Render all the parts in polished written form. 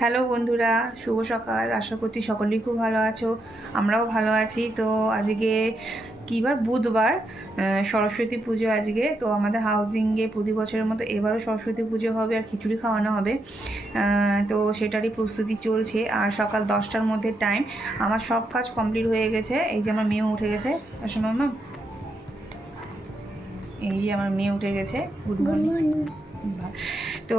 Hello বন্ধুরা, শুভ সকাল। আশা করছি সকলেই খুব ভালো আছো, আমরাও ভালো আছি। তো আজকে কীবার বুধবার, সরস্বতী পুজো আজকে। তো আমাদের হাউজিংয়ে প্রতি বছরের মতো এবারও সরস্বতী পুজো হবে আর খিচুড়ি খাওয়ানো হবে। তো সেটারই প্রস্তুতি চলছে। আর সকাল 10টার মধ্যে টাইম। আমার সব কাজ কমপ্লিট হয়ে গেছে। এই যে আমার মেয়ে উঠে গেছে। আসো মাম্মা, এই যে আমার মেয়ে উঠে গেছে। Good morning. তো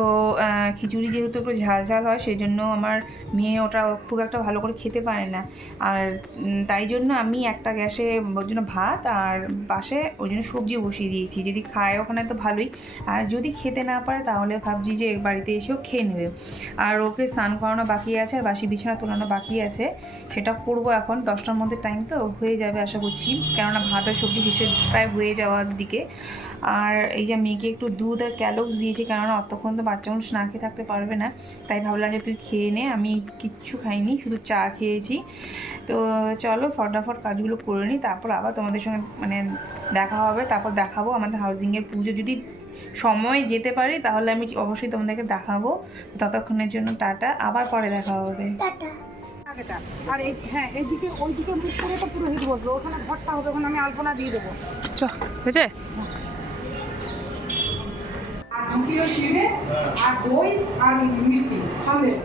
খিচুড়ি যেহেতু একটু ঝাল ঝাল হয়, সেই জন্য আমার মেয়ে ওটা খুব একটা ভালো করে খেতে পারে না। আর তাই জন্য আমি একটা গ্যাসে ওর জন্য ভাত আর পাশে ওই জন্য সবজি বসিয়ে দিয়েছি। যদি খায় ওখানে তো ভালোই, আর যদি খেতে না পারে তাহলে ভাবছি যে বাড়িতে এসেও খেয়ে নেবে। আর ওকে স্নান করানো বাকি আছে, আর বাসি বিছানা তোলানো বাকি আছে, সেটা করব এখন। 10টার মধ্যে টাইম তো হয়ে যাবে আশা করছি, কেননা ভাত আর সবজি শেষে প্রায় হয়ে যাওয়ার দিকে। আর এই যে মেয়েকে একটু দুধ আর ক্যালক্স দিয়েছি, কেননা অতক্ষণ তো বাচ্চা মানুষ না খেয়ে থাকতে পারবে না। তাই ভাবলাম যে তুই খেয়ে নে। আমি কিচ্ছু খাইনি, শুধু চা খেয়েছি। তো চলো ফটাফট কাজগুলো করে নিই, তারপর আবার তোমাদের সঙ্গে দেখা হবে। তারপর দেখাবো আমাদের হাউজিংয়ের পুজো। যদি সময় যেতে পারি তাহলে আমি অবশ্যই তোমাদেরকে দেখাবো। ততক্ষণের জন্য টাটা, আবার পরে দেখা হবে। টাটা। আর হ্যাঁ, এইদিকে ওইদিকে মুখ করে তো পুরোহিত বসবে, ওখানে ঘরটা হবে, ওখানে আমি আলপনা দিয়ে দেবো। চ হয়েছে। আর দুটিও ছিঁড়ে আর দই আর মিষ্টি সন্দেশ।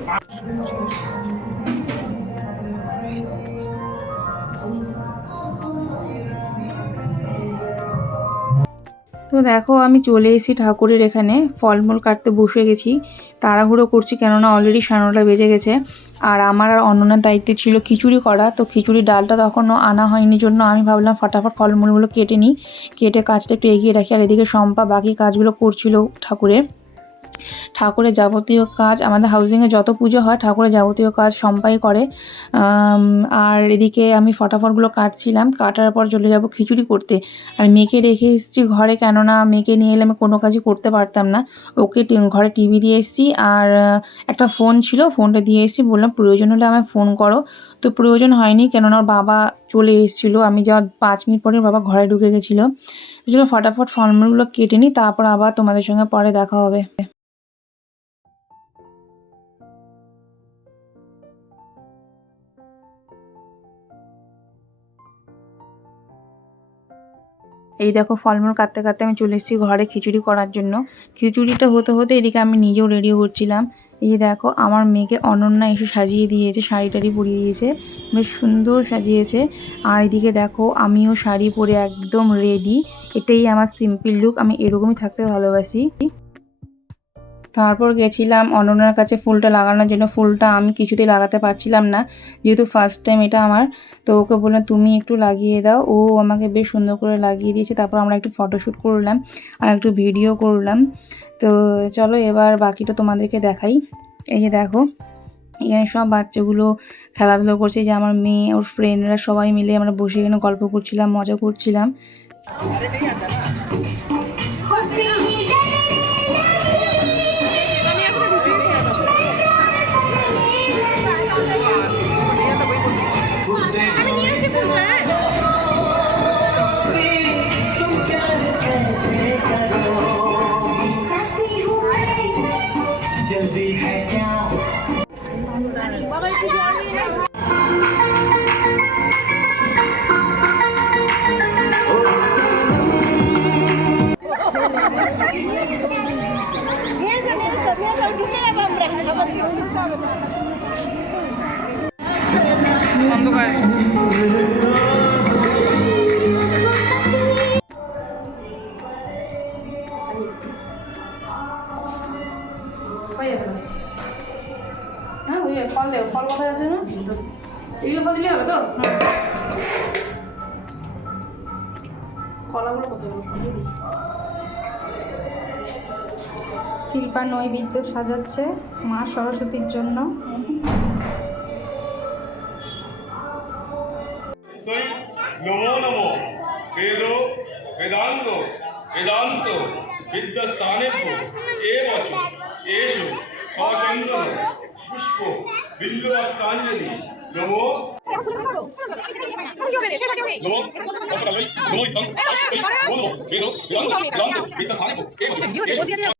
তো দেখো আমি চলে এসেছি ঠাকুরের এখানে, ফলমূল কাটতে বসে গেছি। তাড়াহুড়ো করছি কেননা অলরেডি 9:30 বেজে গেছে। আর আমার আর অনন্যার দায়িত্ব ছিল খিচুড়ি করা। তো খিচুড়ির ডালটা তখনও আনা হয়নি জন্য আমি ভাবলাম ফটাফট ফলমূলগুলো কেটে নিই, কেটে কাজটা একটু এগিয়ে রাখি। আর এদিকে শম্পা বাকি কাজগুলো করছিল ঠাকুরের যাবতীয় কাজ। আমাদের হাউজিংয়ে যত পুজো হয় ঠাকুরের যাবতীয় কাজ শম্পাই করে। আর এদিকে আমি ফটাফটগুলো কাটছিলাম, কাটার পর চলে যাব খিচুড়ি করতে। আর মেয়েকে রেখে এসেছি ঘরে, কেননা মেয়েকে নিয়ে এলে আমি কোনো কাজই করতে পারতাম না। ওকে ঘরে টিভি দিয়ে এসেছি, আর একটা ফোন ছিল, ফোনটা দিয়ে এসেছি। বললাম প্রয়োজন হলে আমায় ফোন করো। তো প্রয়োজন হয়নি, কেননা ওর বাবা চলে এসেছিলো। আমি যাওয়ার 5 মিনিট পরে বাবা ঘরে ঢুকে গেছিলো। চলো ফটাফট ফলমূলগুলো কেটে নিই, তারপর আবার তোমাদের সঙ্গে পরে দেখা হবে। এই দেখো ফলমূল কাটতে কাটতে আমি চলে এসেছি ঘরে খিচুড়ি করার জন্য। খিচুড়িটা হতে হতে এদিকে আমি নিজেও রেডি করছিলাম। এই যে দেখো আমার মেয়েকে অনন্যা এসে সাজিয়ে দিয়েছে, শাড়ি টাড়ি পরিয়ে দিয়েছে, বেশ সুন্দর সাজিয়েছে। আর এদিকে দেখো আমিও শাড়ি পরে একদম রেডি। এটাই আমার সিম্পল লুক, আমি এরকমই থাকতে ভালোবাসি। তারপর গেছিলাম অনন্যার কাছে ফুলটা লাগানোর জন্য। ফুলটা আমি কিছুতেই লাগাতে পারছিলাম না, যেহেতু ফার্স্ট টাইম এটা আমার। তো ওকে বললাম তুমি একটু লাগিয়ে দাও, ও আমাকে বেশ সুন্দর করে লাগিয়ে দিয়েছে। তারপর আমরা একটু ফটোশ্যুট করলাম আর একটু ভিডিও করলাম। তো চলো এবার বাকিটা তোমাদেরকে দেখাই। এই যে দেখো এখানে সব বাচ্চাগুলো খেলাধুলো করছে, যে আমার মেয়ে ওর ফ্রেন্ডরা সবাই মিলে আমরা বসে এখানে গল্প করছিলাম, মজা করছিলাম। অন্ধকার হ্যাঁ, ওই ফল দেও। ফল কোথায় আছে না? এগুলো ফল দিলে হবে তো? কলাগুলো কোথায় দিই? শিল্পা নৈবেদ্য সাজাচ্ছে মা সরস্বতীর জন্য। নমো নমো বেদো বেদান্ত বেদান্ত বিদ্যাস্থানে এবচ এষু সচন্দন পুষ্প বিল্লবাঞ্জলি নমো নমো নমো বেদো বেদান্ত বিদ্যাস্থানে এবচ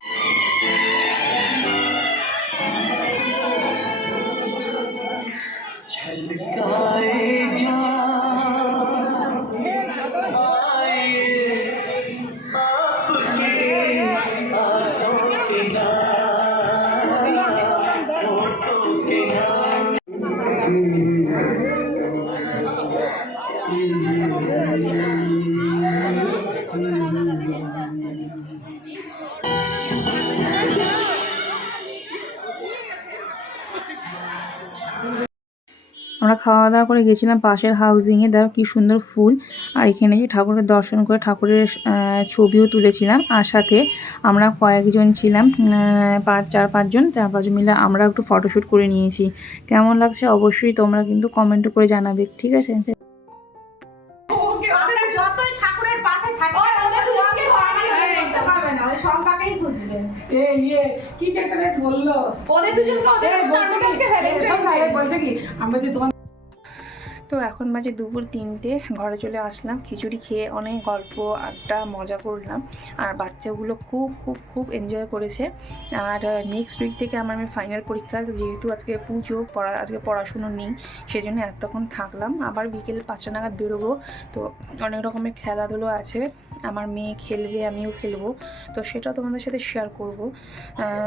আমরা খাওয়া দাওয়া করে গেছিলাম পাশের হাউজিংয়ে। দেখো কি সুন্দর ফুল, আর এখানে এসে ঠাকুরের দর্শন করে ঠাকুরের ছবিও তুলেছিলাম। আর সাথে আমরা কয়েকজন ছিলাম, 4-5 জন মিলে আমরা একটু ফটোশ্যুট করে নিয়েছি। কেমন লাগছে অবশ্যই তোমরা কিন্তু কমেন্ট করে জানাবে, ঠিক আছে? যতই ঠাকুরের পাশে থাকে ওই সংখ্যাটাই খুঁজবে। কি যে একটা বেশ বললো ওদের দুজনকে ওদের বলছে কি আমরা যে তোমার। তো এখন বাজে দুপুর 3টে, ঘরে চলে আসলাম। খিচুড়ি খেয়ে অনেক গল্প আড্ডা মজা করলাম, আর বাচ্চাগুলো খুব খুব খুব এনজয় করেছে। আর নেক্সট উইক থেকে আমার ফাইনাল পরীক্ষা, যেহেতু আজকে পুজো, আজকে পড়াশুনো নেই, সেজন্য এতক্ষণ থাকলাম। আবার বিকেল 5টা নাগাদ বেরোবো। তো অনেক রকমের খেলাধুলো আছে, আমার মেয়ে খেলবে, আমিও খেলবো, তো সেটা তোমাদের সাথে শেয়ার করব।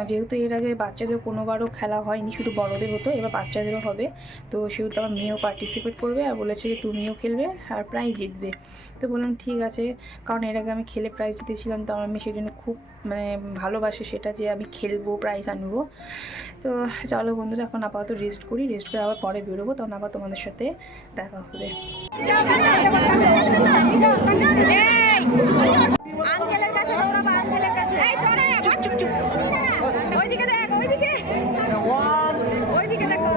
যেহেতু এর আগে বাচ্চাদের কোনোবারও খেলা হয়নি, শুধু বড়দের হতো, এবার বাচ্চাদেরও হবে। তো সেহেতু আমার মেয়েও পার্টিসিপেট করবে, আর বলেছে যে তুমিও খেলবে আর প্রাইজ জিতবে। তো বললাম ঠিক আছে, কারণ এর আগে আমি খেলে প্রাইজ জিতেছিলাম, তো আমার মেয়ে সেই জন্য খুব ভালোবাসে সেটা, যে আমি খেলবো প্রাইজ আনবো। তো চলো বন্ধুরা, এখন আপাতত রেস্ট করি, রেস্ট করে আবার পরে বেরোবো, তখন আবার তোমাদের সাথে দেখা হবে। আঙ্কেলের কাছে দৌড়াবো, আঙ্কেলের কাছে। এই তোরা চুপ চুপ চুপ, ওইদিকে দেখ, ওইদিকে ওইদিকে দেখো।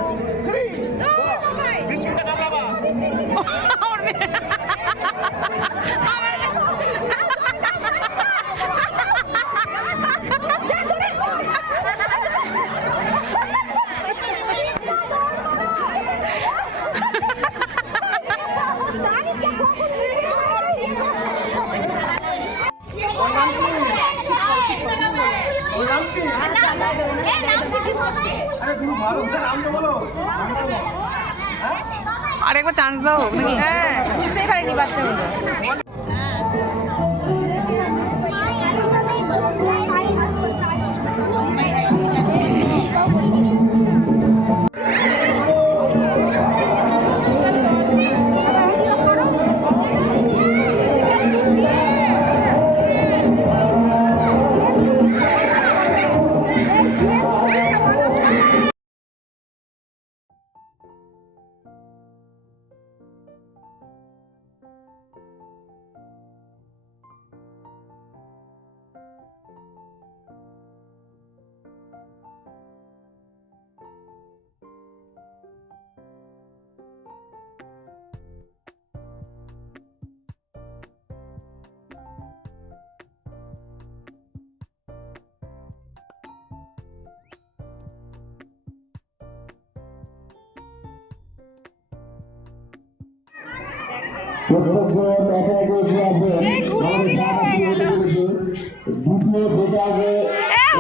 আরেকবার চান্স দাও নাকি? হ্যাঁ, বুঝতেই পারিনি বাচ্চাগুলো।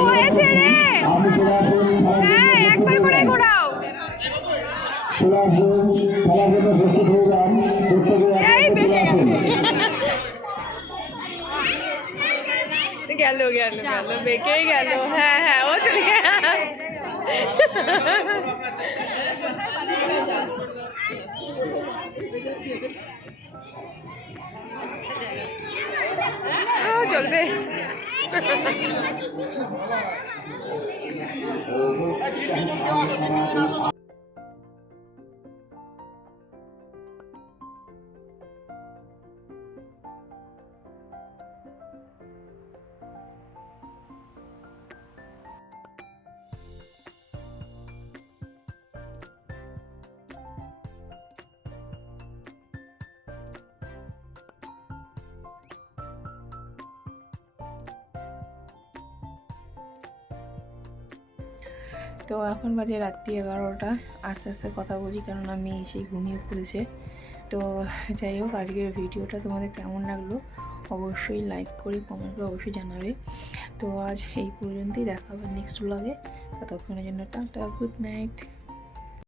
হয়েছে রে, হ্যাঁ একবার করে ঘোরাও। এই বেঁকে গেছে, গেল গেল গেল, বেঁকেই গেল। হ্যাঁ হ্যাঁ, ও চলে গেল। চলবে। তো এখন বাজে রাত্রি 11টা, আস্তে আস্তে কথা বলি, কারণ আমি এসেই ঘুমিয়ে পড়েছে। তো যাই হোক, আজকের ভিডিওটা তোমাদের কেমন লাগলো অবশ্যই লাইক করে কমেন্ট করে অবশ্যই জানাবে। তো আজ এই পর্যন্তই, দেখা হবে নেক্সট ব্লগে। ততক্ষণের জন্য টাটা, গুড নাইট।